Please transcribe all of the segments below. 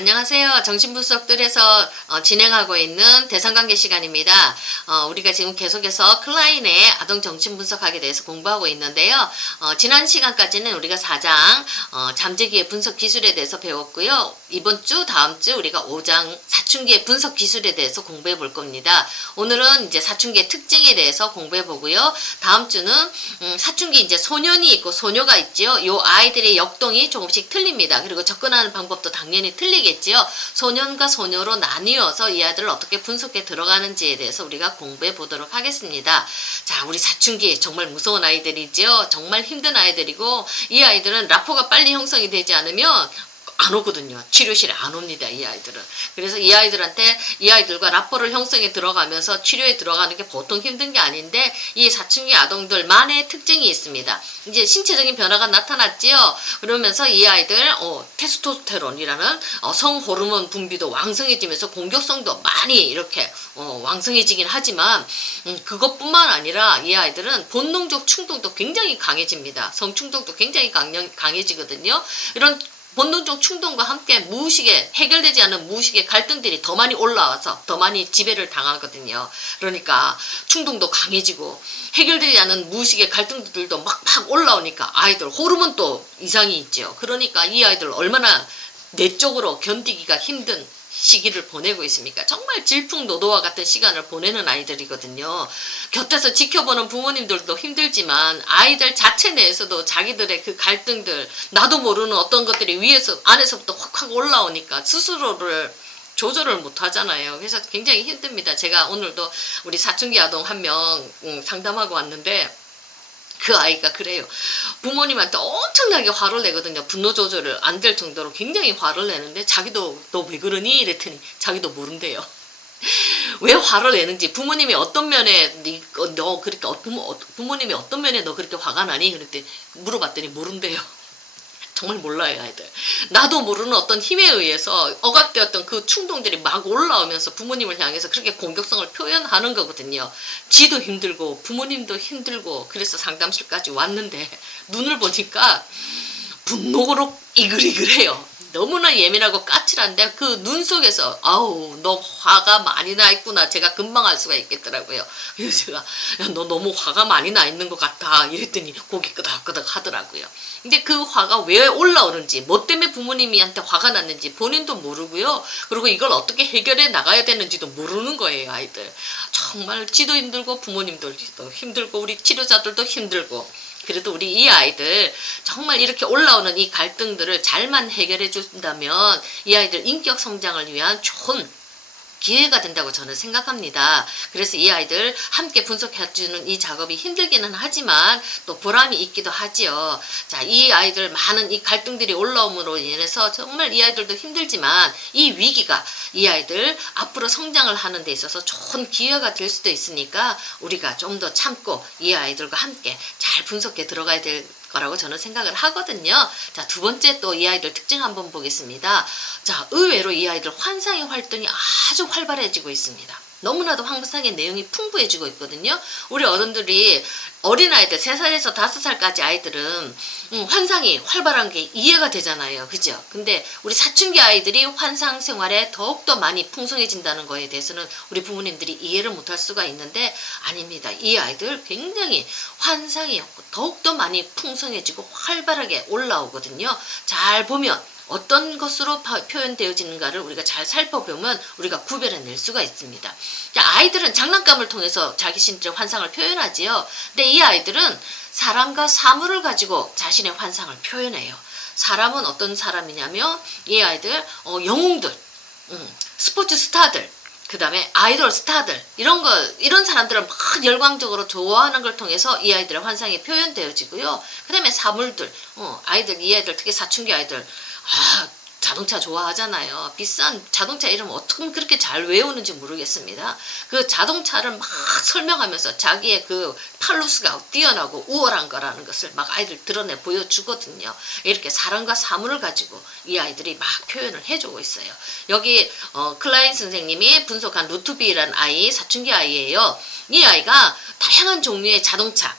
안녕하세요. 정신분석들에서 진행하고 있는 대상관계 시간입니다. 우리가 지금 계속해서 클라인의 아동 정신분석학에 대해서 공부하고 있는데요. 지난 시간까지는 우리가 4장 잠재기의 분석 기술에 대해서 배웠고요. 이번 주, 다음 주 우리가 5장 사춘기의 분석 기술에 대해서 공부해 볼 겁니다. 오늘은 이제 사춘기의 특징에 대해서 공부해 보고요. 다음 주는 사춘기 이제 소년이 있고 소녀가 있지요. 요 아이들의 역동이 조금씩 틀립니다. 그리고 접근하는 방법도 당연히 틀리겠지요. 소년과 소녀로 나뉘어서 이 아이들을 어떻게 분석해 들어가는지에 대해서 우리가 공부해 보도록 하겠습니다. 자, 우리 사춘기 정말 무서운 아이들이지요. 정말 힘든 아이들이고 이 아이들은 라포가 빨리 형성이 되지 않으면 안 오거든요. 치료실에 안 옵니다. 이 아이들은. 그래서 이 아이들과 라포를 형성해 들어가면서 치료에 들어가는 게 보통 힘든 게 아닌데 이 사춘기 아동들만의 특징이 있습니다. 이제 신체적인 변화가 나타났지요. 그러면서 이 아이들 테스토스테론이라는 성호르몬 분비도 왕성해지면서 공격성도 많이 이렇게 왕성해지긴 하지만 그것뿐만 아니라 이 아이들은 본능적 충동도 굉장히 강해집니다. 성충동도 굉장히 강해지거든요. 이런 본능적 충동과 함께 무의식에 해결되지 않은 무의식의 갈등들이 더 많이 올라와서 더 많이 지배를 당하거든요. 그러니까 충동도 강해지고 해결되지 않은 무의식의 갈등들도 막 올라오니까 아이들 호르몬도 이상이 있죠. 그러니까 이 아이들 얼마나 내적으로 견디기가 힘든 시기를 보내고 있습니까? 정말 질풍노도와 같은 시간을 보내는 아이들이거든요. 곁에서 지켜보는 부모님들도 힘들지만 아이들 자체 내에서도 자기들의 그 갈등들, 나도 모르는 어떤 것들이 안에서부터 확 올라오니까 스스로를 조절을 못 하잖아요. 그래서 굉장히 힘듭니다. 제가 오늘도 우리 사춘기 아동 한 명 상담하고 왔는데 그 아이가 그래요. 부모님한테 엄청나게 화를 내거든요. 분노 조절을 안 될 정도로 굉장히 화를 내는데 자기도 너 왜 그러니? 이랬더니 자기도 모른대요. 왜 화를 내는지 부모님이 어떤 면에 너 그렇게 부모님이 어떤 면에 너 그렇게 화가 나니? 그랬더니 물어봤더니 모른대요. 정말 몰라요, 아이들. 나도 모르는 어떤 힘에 의해서 억압되었던 그 충동들이 막 올라오면서 부모님을 향해서 그렇게 공격성을 표현하는 거거든요. 지도 힘들고 부모님도 힘들고 그래서 상담실까지 왔는데 눈을 보니까 분노로 이글이글해요. 너무나 예민하고 까칠한데 그 눈 속에서 아우 너 화가 많이 나 있구나 제가 금방 알 수가 있겠더라고요. 그래서 제가 야, 너 너무 화가 많이 나 있는 것 같아 이랬더니 고개 끄덕끄덕 하더라고요. 근데 그 화가 왜 올라오는지 뭐 때문에 부모님한테 화가 났는지 본인도 모르고요. 그리고 이걸 어떻게 해결해 나가야 되는지도 모르는 거예요. 아이들 정말 지도 힘들고 부모님도 힘들고 우리 치료자들도 힘들고 그래도 우리 이 아이들 정말 이렇게 올라오는 이 갈등들을 잘만 해결해 준다면 이 아이들 인격 성장을 위한 좋은 기회가 된다고 저는 생각합니다. 그래서 이 아이들 함께 분석해주는 이 작업이 힘들기는 하지만 또 보람이 있기도 하지요. 자, 이 아이들 많은 이 갈등들이 올라옴으로 인해서 정말 이 아이들도 힘들지만 이 위기가 이 아이들 앞으로 성장을 하는 데 있어서 좋은 기회가 될 수도 있으니까 우리가 좀 더 참고 이 아이들과 함께 잘 분석해 들어가야 될 거라고 저는 생각을 하거든요. 자, 두 번째 또 이 아이들 특징 한번 보겠습니다. 자, 의외로 이 아이들 환상의 활동이 아주 활발해지고 있습니다. 너무나도 환상의 내용이 풍부해지고 있거든요. 우리 어른들이 어린아이들 3살에서 5살까지 아이들은 환상이 활발한 게 이해가 되잖아요. 그죠? 근데 우리 사춘기 아이들이 환상 생활에 더욱더 많이 풍성해진다는 거에 대해서는 우리 부모님들이 이해를 못할 수가 있는데 아닙니다. 이 아이들 굉장히 환상이 더욱더 많이 풍성해지고 활발하게 올라오거든요. 잘 보면 어떤 것으로 표현되어지는가를 우리가 잘 살펴보면 우리가 구별해낼 수가 있습니다. 아이들은 장난감을 통해서 자기 신체 환상을 표현하지요. 근데 이 아이들은 사람과 사물을 가지고 자신의 환상을 표현해요. 사람은 어떤 사람이냐면 이 아이들 영웅들, 스포츠 스타들, 그 다음에 아이돌 스타들 이런 사람들을 막 열광적으로 좋아하는 걸 통해서 이 아이들의 환상이 표현되어지고요. 그 다음에 사물들, 이 아이들 특히 사춘기 아이들 자동차 좋아하잖아요. 비싼 자동차 이름 어떻게 그렇게 잘 외우는지 모르겠습니다. 그 자동차를 막 설명하면서 자기의 그 팔루스가 뛰어나고 우월한 거라는 것을 막 아이들 드러내 보여주거든요. 이렇게 사람과 사물을 가지고 이 아이들이 막 표현을 해주고 있어요. 여기 클라인 선생님이 분석한 루트비라는 아이, 사춘기 아이예요. 이 아이가 다양한 종류의 자동차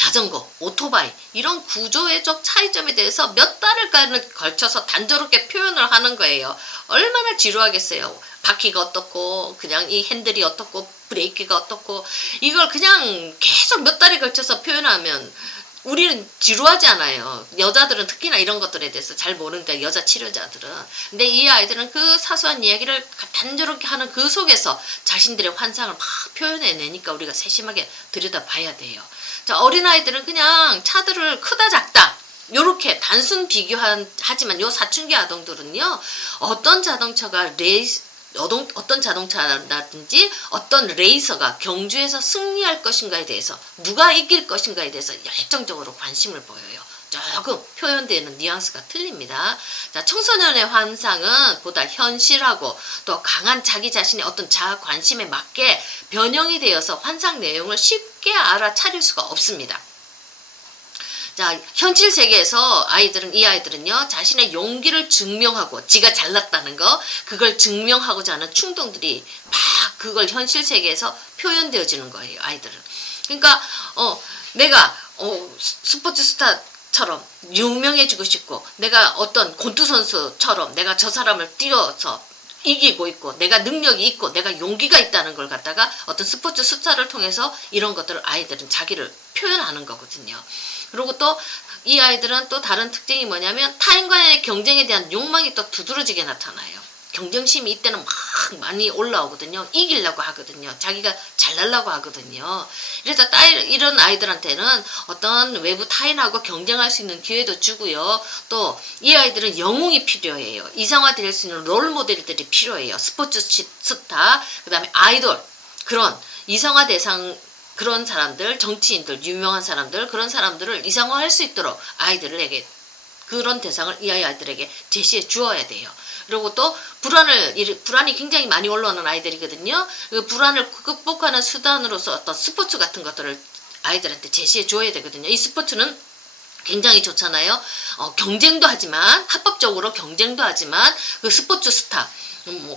자전거, 오토바이 이런 구조의적 차이점에 대해서 몇 달을 걸쳐서 단조롭게 표현을 하는 거예요. 얼마나 지루하겠어요. 바퀴가 어떻고 그냥 이 핸들이 어떻고 브레이크가 어떻고 이걸 그냥 계속 몇 달에 걸쳐서 표현하면 우리는 지루하지 않아요. 여자들은 특히나 이런 것들에 대해서 잘 모르니까, 여자 치료자들은. 근데 이 아이들은 그 사소한 이야기를 단조롭게 하는 그 속에서 자신들의 환상을 막 표현해내니까 우리가 세심하게 들여다봐야 돼요. 자, 어린아이들은 그냥 차들을 크다 작다 요렇게 단순 비교하지만 요 사춘기 아동들은요, 어떤 자동차가 어떤 자동차라든지 어떤 레이서가 경주에서 승리할 것인가에 대해서, 누가 이길 것인가에 대해서 열정적으로 관심을 보여요. 조금 표현되는 뉘앙스가 틀립니다. 자, 청소년의 환상은 보다 현실하고 또 강한 자기 자신의 어떤 자아 관심에 맞게 변형이 되어서 환상 내용을 쉽게 알아차릴 수가 없습니다. 자, 현실 세계에서 이 아이들은요, 자신의 용기를 증명하고 지가 잘났다는 거, 그걸 증명하고자 하는 충동들이 막 그걸 현실 세계에서 표현되어지는 거예요, 아이들은. 그러니까 내가 스포츠 스타처럼 유명해지고 싶고, 내가 어떤 권투 선수처럼 내가 저 사람을 뛰어서 이기고 있고, 내가 능력이 있고 내가 용기가 있다는 걸 갖다가 어떤 스포츠 스타를 통해서 이런 것들을 아이들은 자기를 표현하는 거거든요. 그리고 또 이 아이들은 또 다른 특징이 뭐냐면 타인과의 경쟁에 대한 욕망이 또 두드러지게 나타나요. 경쟁심이 이때는 막 많이 올라오거든요. 이기려고 하거든요. 자기가 잘나려고 하거든요. 그래서 이런 아이들한테는 어떤 외부 타인하고 경쟁할 수 있는 기회도 주고요. 또 이 아이들은 영웅이 필요해요. 이상화될 수 있는 롤 모델들이 필요해요. 스포츠 스타, 그 다음에 아이돌, 그런 이상화 대상, 그런 사람들, 정치인들, 유명한 사람들, 그런 사람들을 이상화할 수 있도록 아이들에게 그런 대상을 이 아이들에게 제시해 주어야 돼요. 그리고 또 불안이 굉장히 많이 올라오는 아이들이거든요. 그 불안을 극복하는 수단으로서 어떤 스포츠 같은 것들을 아이들한테 제시해 줘야 되거든요. 이 스포츠는 굉장히 좋잖아요. 경쟁도 하지만, 합법적으로 경쟁도 하지만 그 스포츠 스타,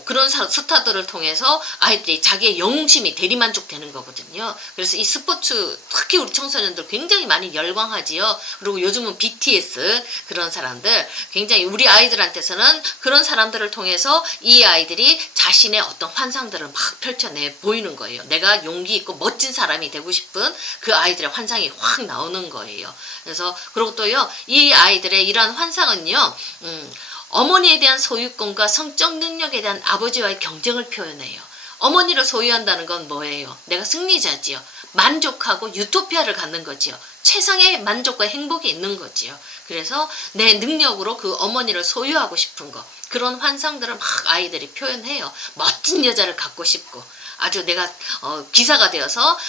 그런 스타들을 통해서 아이들이 자기의 영웅심이 대리만족되는 거거든요. 그래서 이 스포츠, 특히 우리 청소년들 굉장히 많이 열광하지요. 그리고 요즘은 BTS, 그런 사람들 굉장히 우리 아이들한테서는 그런 사람들을 통해서 이 아이들이 자신의 어떤 환상들을 막 펼쳐내 보이는 거예요. 내가 용기 있고 멋진 사람이 되고 싶은 그 아이들의 환상이 확 나오는 거예요. 그래서 그리고 또요, 이 아이들의 이러한 환상은요, 어머니에 대한 소유권과 성적 능력에 대한 아버지와의 경쟁을 표현해요. 어머니를 소유한다는 건 뭐예요? 내가 승리자지요. 만족하고 유토피아를 갖는 거지요. 최상의 만족과 행복이 있는 거지요. 그래서 내 능력으로 그 어머니를 소유하고 싶은 거, 그런 환상들을 막 아이들이 표현해요. 멋진 여자를 갖고 싶고, 아주 내가 기사가 되어서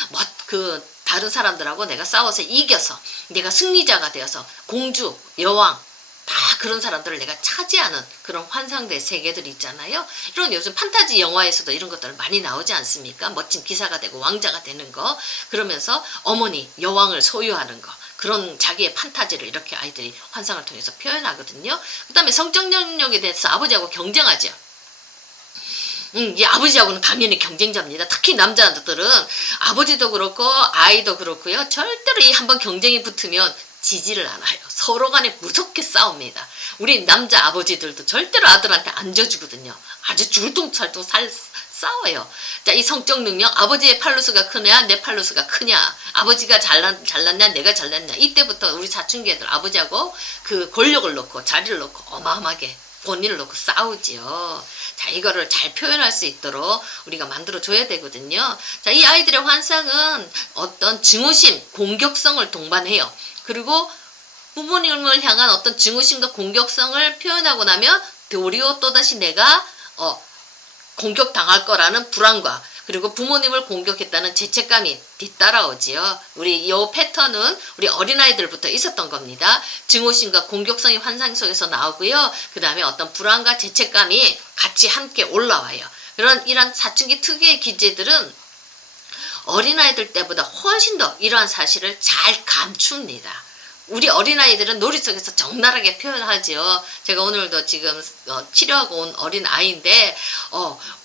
다른 사람들하고 내가 싸워서 이겨서 내가 승리자가 되어서 공주, 여왕, 다 그런 사람들을 내가 차지하는 그런 환상된 세계들이 있잖아요. 이런 요즘 판타지 영화에서도 이런 것들 많이 나오지 않습니까? 멋진 기사가 되고 왕자가 되는 거, 그러면서 어머니, 여왕을 소유하는 거, 그런 자기의 판타지를 이렇게 아이들이 환상을 통해서 표현하거든요. 그 다음에 성적 능력에 대해서 아버지하고 경쟁하죠. 이 아버지하고는 당연히 경쟁자입니다. 특히 남자들은 아버지도 그렇고 아이도 그렇고요. 절대로 이 한번 경쟁이 붙으면 지지를 않아요. 서로 간에 무섭게 싸웁니다. 우리 남자 아버지들도 절대로 아들한테 안 져주거든요. 아주 줄통살통 싸워요. 자, 이 성적 능력, 아버지의 팔루스가 크냐, 내 팔루스가 크냐, 아버지가 잘났냐, 내가 잘났냐. 이때부터 우리 사춘기 애들 아버지하고 그 권력을 놓고 자리를 놓고 어마어마하게 본인을 놓고 싸우지요. 자, 이거를 잘 표현할 수 있도록 우리가 만들어줘야 되거든요. 자, 이 아이들의 환상은 어떤 증오심, 공격성을 동반해요. 그리고 부모님을 향한 어떤 증오심과 공격성을 표현하고 나면 도리어 또다시 내가 공격당할 거라는 불안과, 그리고 부모님을 공격했다는 죄책감이 뒤따라오지요. 우리 이 패턴은 우리 어린아이들부터 있었던 겁니다. 증오심과 공격성이 환상 속에서 나오고요. 그 다음에 어떤 불안과 죄책감이 같이 함께 올라와요. 이런 사춘기 특유의 기제들은 어린아이들 때보다 훨씬 더 이러한 사실을 잘 감춥니다. 우리 어린아이들은 놀이 속에서 적나라하게 표현하지요. 제가 오늘도 지금 치료하고 온 어린아이인데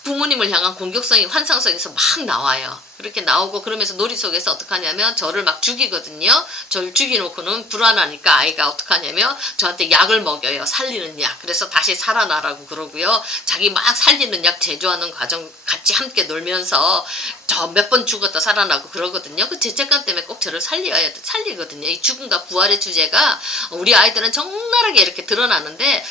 부모님을 향한 공격성이 환상 속에서 막 나와요. 그렇게 나오고 그러면서 놀이 속에서 어떡하냐면 저를 막 죽이거든요. 저를 죽이놓고는 불안하니까 아이가 어떡하냐면 저한테 약을 먹여요. 살리는 약. 그래서 다시 살아나라고 그러고요. 자기 막 살리는 약 제조하는 과정 같이 함께 놀면서 저 몇 번 죽었다 살아나고 그러거든요. 그 죄책감 때문에 꼭 저를 살리거든요. 이 죽음과 부활의 주제가 우리 아이들은 적나라하게 이렇게 드러나는데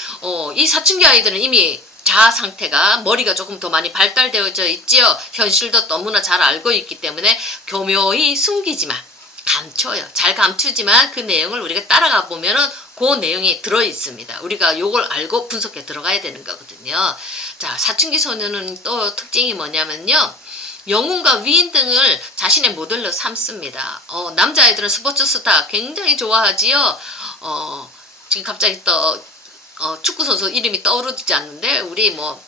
이 사춘기 아이들은 이미 자아 상태가 머리가 조금 더 많이 발달되어져 있지요. 현실도 너무나 잘 알고 있기 때문에 교묘히 숨기지만 감춰요. 잘 감추지만 그 내용을 우리가 따라가 보면은 그 내용이 들어 있습니다. 우리가 요걸 알고 분석해 들어가야 되는 거거든요. 자, 사춘기 소년은 또 특징이 뭐냐면요. 영웅과 위인 등을 자신의 모델로 삼습니다. 남자아이들은 스포츠 스타 굉장히 좋아하지요. 지금 갑자기 또 축구 선수 이름이 떠오르지 않는데 우리 뭐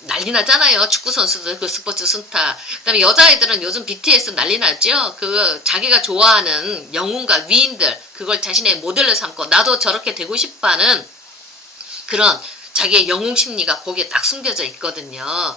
난리 나잖아요. 축구 선수들 그 스포츠 스타. 그다음에 여자아이들은 요즘 BTS 난리 나죠. 그 자기가 좋아하는 영웅과 위인들 그걸 자신의 모델로 삼고 나도 저렇게 되고 싶어하는 그런 자기의 영웅 심리가 거기에 딱 숨겨져 있거든요.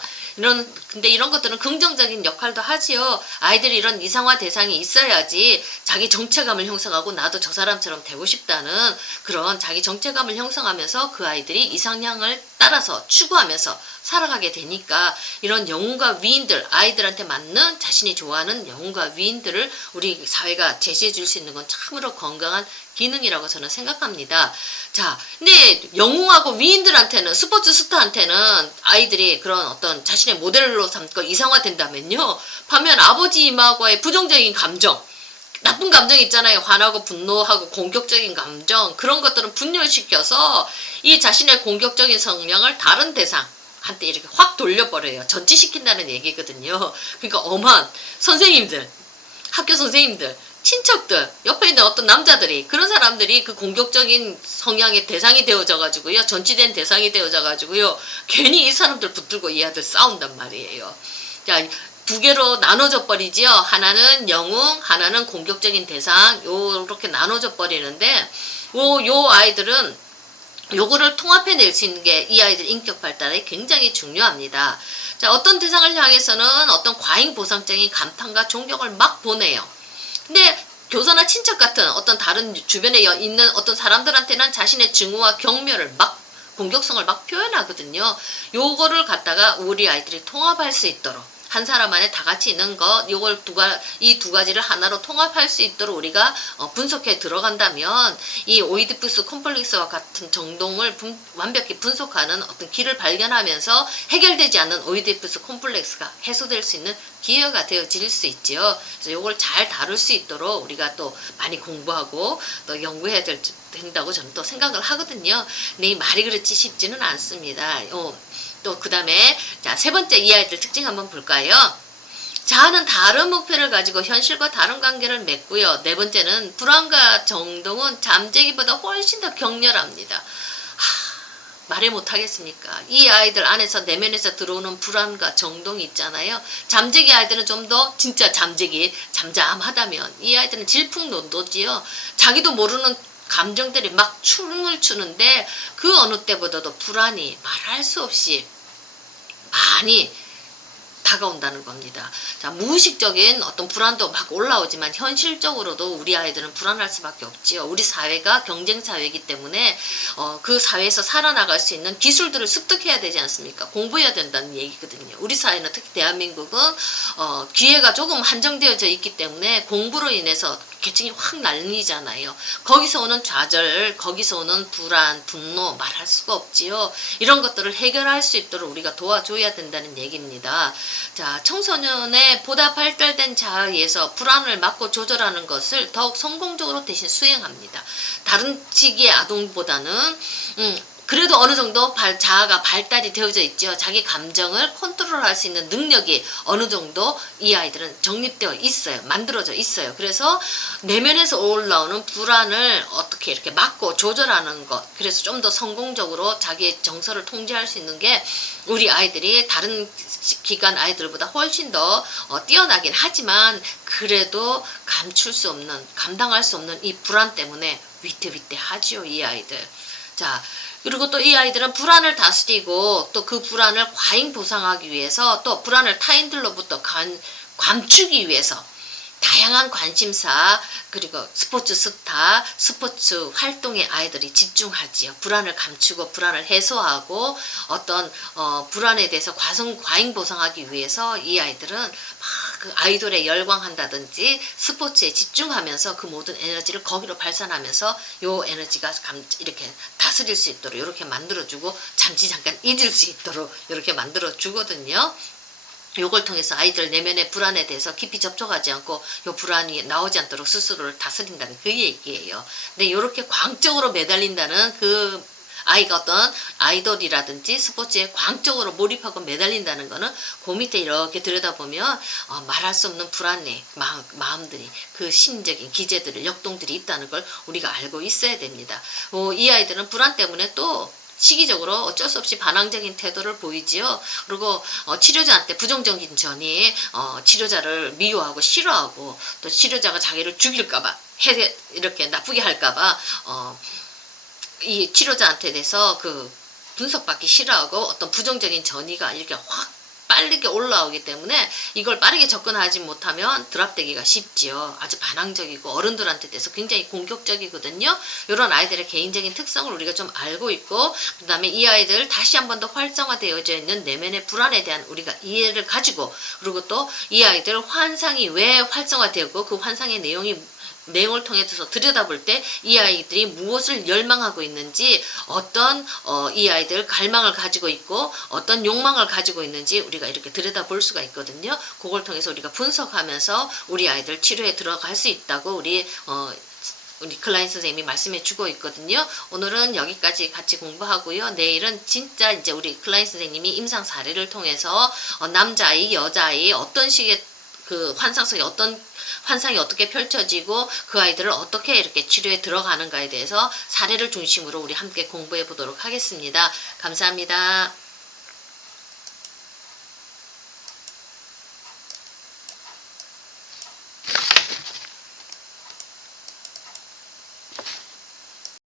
근데 이런 것들은 긍정적인 역할도 하지요. 아이들이 이런 이상화 대상이 있어야지 자기 정체감을 형성하고 나도 저 사람처럼 되고 싶다는 그런 자기 정체감을 형성하면서 그 아이들이 이상향을 따라서 추구하면서 살아가게 되니까 이런 영웅과 위인들, 아이들한테 맞는 자신이 좋아하는 영웅과 위인들을 우리 사회가 제시해 줄 수 있는 건 참으로 건강한 기능이라고 저는 생각합니다. 자, 근데 영웅하고 위인들한테는 스포츠 스타한테는 아이들이 그런 어떤 자신의 모델로 삼고 이상화된다면요. 반면 아버지 이마과의 부정적인 감정, 나쁜 감정 있잖아요. 화나고 분노하고 공격적인 감정 그런 것들은 분열시켜서 이 자신의 공격적인 성향을 다른 대상한테 이렇게 확 돌려버려요. 전지시킨다는 얘기거든요. 그러니까 엄한 선생님들, 학교 선생님들, 친척들, 옆에 있는 어떤 남자들이 그런 사람들이 그 공격적인 성향의 대상이 되어져 가지고요. 전치된 대상이 되어져 가지고요. 괜히 이 사람들 붙들고 이 아들 싸운단 말이에요. 자, 두 개로 나눠져 버리지요. 하나는 영웅, 하나는 공격적인 대상. 요렇게 나눠져 버리는데 요 아이들은 요거를 통합해낼 수 있는 게 이 아이들 인격 발달에 굉장히 중요합니다. 자, 어떤 대상을 향해서는 어떤 과잉 보상적인 감탄과 존경을 막 보내요. 근데 교사나 친척 같은 어떤 다른 주변에 있는 어떤 사람들한테는 자신의 증오와 경멸을 막 공격성을 막 표현하거든요. 요거를 갖다가 우리 아이들이 통합할 수 있도록 한 사람 안에 다 같이 있는 것, 요걸 이 두 가지를 하나로 통합할 수 있도록 우리가 분석해 들어간다면 이 오이디푸스 콤플렉스와 같은 정동을 완벽히 분석하는 어떤 길을 발견하면서 해결되지 않는 오이디푸스 콤플렉스가 해소될 수 있는 기회가 되어질 수 있지요. 그래서 요걸 잘 다룰 수 있도록 우리가 또 많이 공부하고 또 연구해야 된다고 저는 또 생각을 하거든요. 근데 이 말이 그렇지 쉽지는 않습니다. 또 그 다음에 자, 세 번째 이 아이들 특징 한번 볼까요? 자아는 다른 목표를 가지고 현실과 다른 관계를 맺고요. 네 번째는 불안과 정동은 잠재기보다 훨씬 더 격렬합니다. 말해 못하겠습니까? 이 아이들 안에서 내면에서 들어오는 불안과 정동이 있잖아요. 잠재기 아이들은 좀 더 진짜 잠잠하다면 이 아이들은 질풍노도지요. 자기도 모르는 감정들이 막 춤을 추는데 그 어느 때보다도 불안이 말할 수 없이 많이 다가온다는 겁니다. 자, 무의식적인 어떤 불안도 막 올라오지만 현실적으로도 우리 아이들은 불안할 수밖에 없지요. 우리 사회가 경쟁 사회이기 때문에 그 사회에서 살아나갈 수 있는 기술들을 습득해야 되지 않습니까? 공부해야 된다는 얘기거든요. 우리 사회는 특히 대한민국은 기회가 조금 한정되어져 있기 때문에 공부로 인해서 계층이 확 날리잖아요. 거기서 오는 좌절, 거기서 오는 불안, 분노 말할 수가 없지요. 이런 것들을 해결할 수 있도록 우리가 도와줘야 된다는 얘기입니다. 자, 청소년의 보다 발달된 자아에 의해서 불안을 막고 조절하는 것을 더욱 성공적으로 대신 수행합니다. 다른 시기의 아동보다는 그래도 어느 정도 자아가 발달이 되어져 있죠. 자기 감정을 컨트롤할 수 있는 능력이 어느 정도 이 아이들은 정립되어 있어요. 만들어져 있어요. 그래서 내면에서 올라오는 불안을 어떻게 이렇게 막고 조절하는 것. 그래서 좀 더 성공적으로 자기의 정서를 통제할 수 있는 게 우리 아이들이 다른 기관 아이들보다 훨씬 더 뛰어나긴 하지만 그래도 감당할 수 없는 이 불안 때문에 위태위태하지요. 이 아이들. 자, 그리고 또 이 아이들은 불안을 다스리고 또 그 불안을 과잉 보상하기 위해서 또 불안을 타인들로부터 감추기 위해서 다양한 관심사 그리고 스포츠 스타, 스포츠 활동에 아이들이 집중하지요. 불안을 감추고 불안을 해소하고 어떤 불안에 대해서 과잉보상하기 위해서 이 아이들은 막 그 아이돌에 열광한다든지 스포츠에 집중하면서 그 모든 에너지를 거기로 발산하면서 요 에너지가 이렇게 다스릴 수 있도록 이렇게 만들어주고 잠시 잠깐 잊을 수 있도록 이렇게 만들어주거든요. 요걸 통해서 아이들 내면의 불안에 대해서 깊이 접촉하지 않고 요 불안이 나오지 않도록 스스로를 다스린다는 그 얘기예요. 근데 요렇게 광적으로 매달린다는 그 아이가 어떤 아이돌이라든지 스포츠에 광적으로 몰입하고 매달린다는 거는 그 밑에 이렇게 들여다보면 말할 수 없는 불안의 마음들이 그 심적인 기제들을 역동들이 있다는 걸 우리가 알고 있어야 됩니다. 이 아이들은 불안 때문에 또 시기적으로 어쩔 수 없이 반항적인 태도를 보이지요. 그리고 치료자한테 부정적인 전이 치료자를 미워하고 싫어하고 또 치료자가 자기를 죽일까봐 이렇게 나쁘게 할까봐 이 치료자한테 대해서 그 분석받기 싫어하고 어떤 부정적인 전이가 이렇게 확 빠르게 올라오기 때문에 이걸 빠르게 접근하지 못하면 드랍되기가 쉽지요. 아주 반항적이고 어른들한테 대해서 굉장히 공격적이거든요. 이런 아이들의 개인적인 특성을 우리가 좀 알고 있고 그 다음에 이 아이들 다시 한 번 더 활성화되어져 있는 내면의 불안에 대한 우리가 이해를 가지고 그리고 또 이 아이들 환상이 왜 활성화되고 그 환상의 내용을 통해서 들여다볼 때 이 아이들이 무엇을 열망하고 있는지 어떤 이 아이들 갈망을 가지고 있고 어떤 욕망을 가지고 있는지 우리가 이렇게 들여다볼 수가 있거든요. 그걸 통해서 우리가 분석하면서 우리 아이들 치료에 들어갈 수 있다고 우리 클라인 선생님이 말씀해 주고 있거든요. 오늘은 여기까지 같이 공부하고요. 내일은 진짜 이제 우리 클라인 선생님이 임상 사례를 통해서 남자아이, 여자아이 어떤 식의 그 환상 속에 어떤 환상이 어떻게 펼쳐지고 그 아이들을 어떻게 이렇게 치료에 들어가는가에 대해서 사례를 중심으로 우리 함께 공부해 보도록 하겠습니다. 감사합니다.